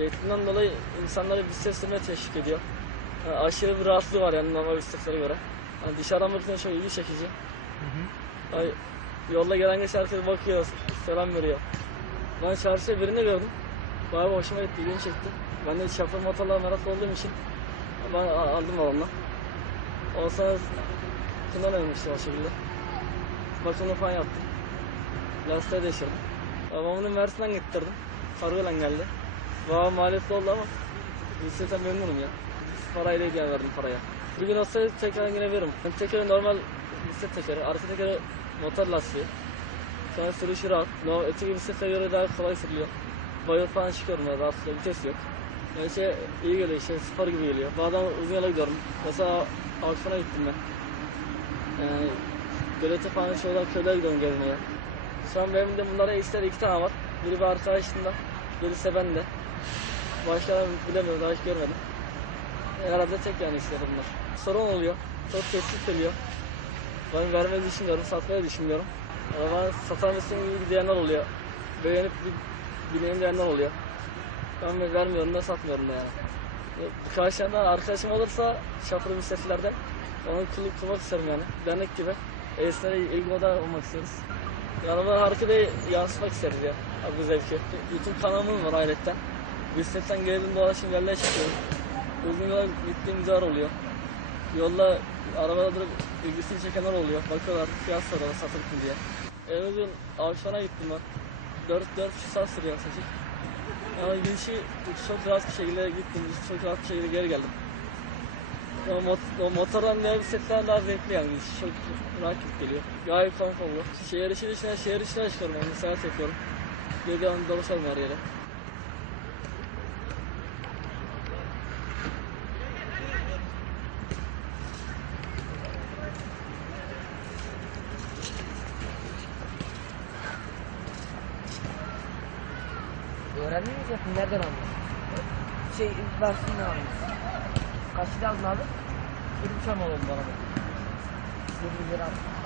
Eğitimden dolayı insanları bisiklet teşvik ediyor. Yani aşırı bir rahatlığı var yani normal bisikletlere göre. Yani dışarıdan bakınca çok ilgi çekici. Yani yolda gelen geçen herkes bakıyor, selam veriyor. Ben çarşıda birini gördüm. Bayağı hoşuma gitti, ilgimi çekti. Ben de şoför motorlara meraklı olduğum için ben aldım onunla. O sonra kullanıyorum işte o şekilde. Bakımını falan yaptım. Lastiği değiştirdim. Babamın Mersin'den getirdim. Kargoyla geldi. Babam maliyetli oldu ama bisiklete memnunum ya. Parayla hediye verdim paraya. Bir gün olsa tekrar yine veririm. Ön tekeri normal bisiklet tekeri, arka tekeri motor lastiği. Sonra sürüşü rahat. No, öteki bisiklete göre daha kolay sürülüyor. Bayır falan çıkıyorum ya rahatsız vites yok. Yani şey iyi geliyor işte spor gibi geliyor. Bazen uzun yola gidiyorum. Mesela Akson'a gittim ben. Yani Gölete falan çoğular köylere gidiyorum gezmeye. Şu an benim de bunlara eşler iki tane var. Biri bir arkadaşımda, birisi bende. Başkalarını bilemiyorum, daha hiç görmedim. Herhalde tek yani işte bunlar. Sorun oluyor, çok teklif geliyor. Ben vermeyi düşünmüyorum, satmayı düşünmüyorum. Ama satar mısın gibi diyenler oluyor. Beğenip bileyim diyenler oluyor. Ben vermiyorum da satmıyorum da yani. Karşımda arkadaşım olursa şoför bisikletlerde onu kulüp kurmak isterim yani. Dernek gibi. Esnere ilgi moda olmak isteriz. Yani ben arkada yansıtmak isteriz ya. Abi zevki. YouTube kanalım var ayrıca. Bisikletten geldim dolaşım yerlere çıkıyorum. Uzun yola gittiğim güzel oluyor. Yolda arabada durup ilgisini çekenler oluyor. Bakıyorlar fiyat soruyorlar satılık mı diye. En uzun Avşan'a gittim ben. 4 4 saat sürüyor yaklaşık. Yani gidişi çok rahat bir şekilde gittim. Çok rahat bir şekilde geri geldim. O, mot o motordan diğer bisikletler daha zevkli yani. Çok rahat geliyor. Gayet konforlu. Şehir içi dışına şehir içine çıkıyorum yani. Seyahat yapıyorum. Geliyorum dolaşıyorum her yere. Öğrendin mi zaten? Nereden aldın? Şey, Mersin'den aldın. Kaç lira aldın abi? Bir bıçağım alalım bana. Bir lira aldım.